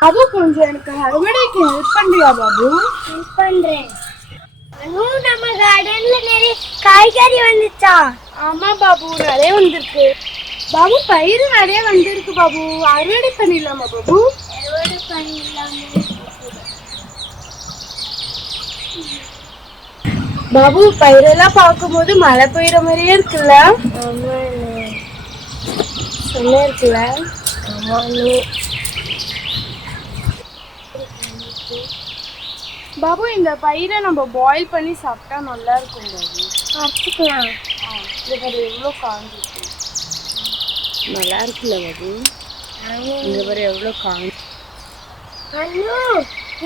பாபு கொஞ்சம் எனக்கு அறுவடைக்கு ஹெல்ப் பண்றியா பாபு? ஹெல்ப் பண்றேன். நம்ம கார்டன்ல நிறைய காய்கறி வந்துச்சா? ஆமா பாபு, நிறைய வந்திருக்கு பாபு. பயிர் நிறைய வந்திருக்கு பாபு. அறுவடை பண்ணிடலாமா பாபு? அறுவடை பண்ணிடலாமா பாபு? பயிரெல்லாம் பார்க்கும்போது மழை பெய்யுற மாதிரியே இருக்குல்ல? நல்லா இருக்குல்ல? பாபு, இந்த பயிரை நம்ம பாயில் பண்ணி சாப்பிட்டா நல்லா இருக்கும் பாபு. சாப்பிட்டுக்கலாம். இது பாரு எவ்வளோ காஞ்சிருக்கு. நல்லா இருக்குல்ல பாபு? இந்த பாரு எவ்வளோ காஞ்சி.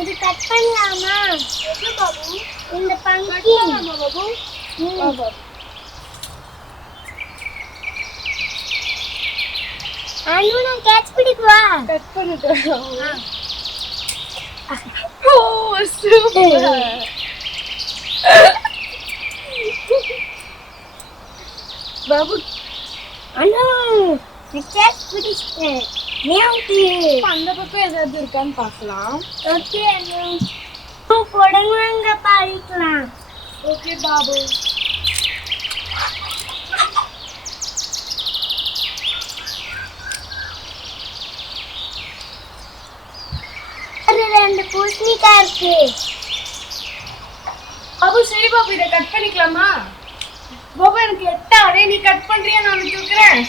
இது கட் பண்ணலாமா? என்ன பாபு? இந்த பங்கன் பாபு. பாபு நான் கேட்ச் பிடிக்குவா? கட் பண்ணிட்டேன். ஓ சூப்பர். பாபு கேட்ச் பிடிச்சிட்டேன். அந்த பக்கம் ஏதாவது இருக்கான்னு பார்க்கலாம். ஓகே கொடுங்க பாடிக்கலாம். ஓகே பாபு. ரெண்டு பூசணிக்காய் இருக்கு பாபு. சரி பாபு, இதை கட் பண்ணிக்கலாமா? பாபு எனக்கு எட்டா. அதே நீ கட் பண்றியா? நான் தூக்குறேன்.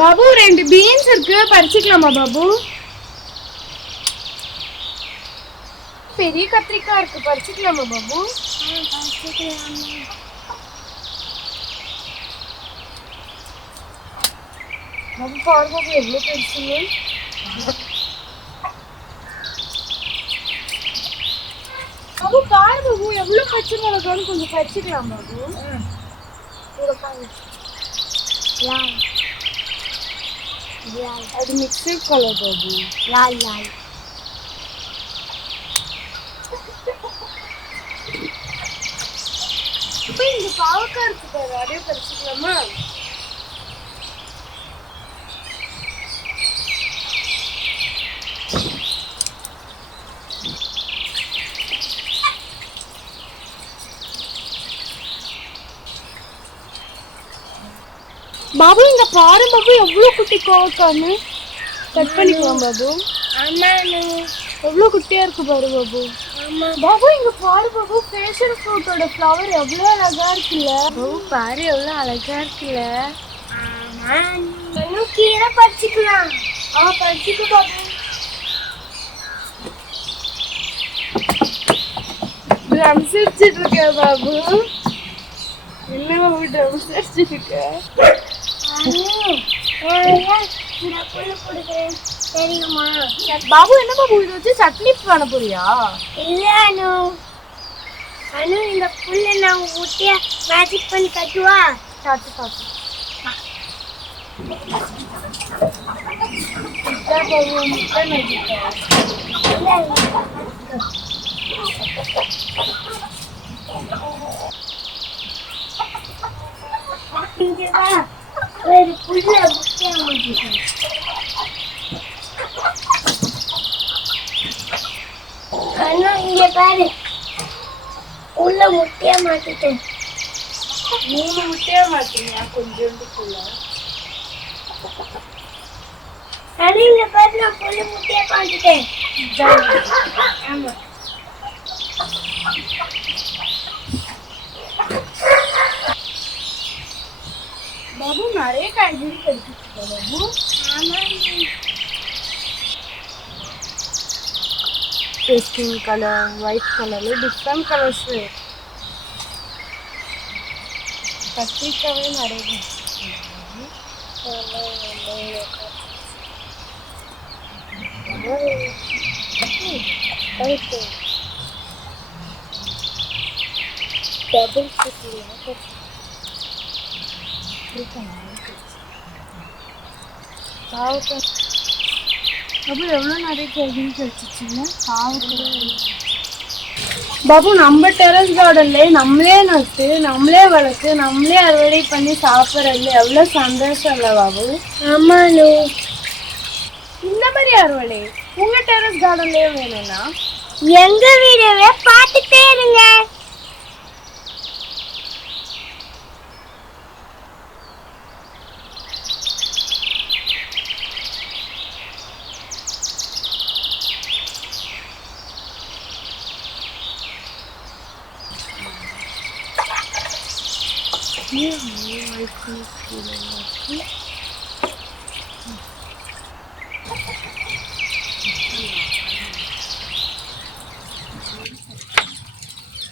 பாபு ரெண்டு பீன்ஸ் இருக்கு, பறிச்சுக்கலாமா பாபு? பெரிய கத்திரிக்காய் இருக்கு, பறிச்சுக்கலாமா பாபு? பாபு பாரு பாபு எவ்வளோ பெருசுங்க. பாபு பாரு பாபு எவ்வளோ பச்சை மிளகான்னு கொஞ்சம் பறிச்சுக்கலாம் பாபு. அது மிக்சர் கலர் பாபு. லால் லால் இப்போ இந்த பாவக்காய் இருக்கு பாரு, அதையும் பறிச்சுக்கலாமா? பாபு இந்த பாரு பாபு எவ்வளோ குட்டி கோவக்கான்னு. கட் பண்ணிக்கலாம் பாபு. ஆமா எவ்வளோ குட்டியா இருக்கு பாரு பாபு. ஆமா பாபு இங்க பாரு பாபு, பேஷன் ஃப்ரூட்டோட ஃப்ளவர் எவ்வளோ அழகா இருக்குல்ல பாபு. பாரு எவ்வளோ அழகா இருக்குல்ல. ஆமா இன்னும் கீரை பறிச்சுக்கலாம். பறிச்சுக்கு பாபு. ட்ரம்ஸ் அடிச்சிட்டு இருக்க பாபு. என்ன பாபு ட்ரம்ஸ் அடிச்சிட்டு இருக்க? தெரியுமா பாபு? என்ன பாபு இது வச்சு சட்னி பண்ண போறியா? இல்ல அனு இந்த புல்ல நான் ஊட்டியா மேஜிக் பண்ணி கட்டுவா. காட்டு காட்டு. பாபு முட்டை மேஜிக். ஒரு புல்ல முக்கிய முடியும். அண்ணா இங்க பாரு, உள்ள முட்டையா மாட்டிட்டேன். 3 முட்டையா மாட்டீங்க கொஞ்சோண்டு புல்ல. அண்ணா இங்க பாரு, நான் புல்ல முட்டையா மாட்டிட்டேன். ஆமா பாபு நிறைய காய்கறி கிடைச்சிருக்கு பாபு. ஆமா பேஸ்டிங் கலர், ஒயிட் கலர்ல டிஃப்ரெண்ட் கலர்ஸ். கத்திரிக்காவே நிறைய. டபுள் பாபு எவ்வளோ நிறைய காய்கறி கிடைச்சிச்சிங்க பாவக்காய். பாபு நம்ம டெரஸ் கார்டன்ல நம்மளே நட்டு நம்மளே வளர்த்து நம்மளே அறுவடை பண்ணி சாப்பிட்றது எவ்வளோ சந்தோஷம் இல்லை பாபு? ஆமாண்ணு. இந்த மாதிரி அறுவடை உங்க டெரஸ் கார்டன்லயே வேணும்னா எங்க வீடியோவை பார்த்துட்டே இருங்க. Yeah,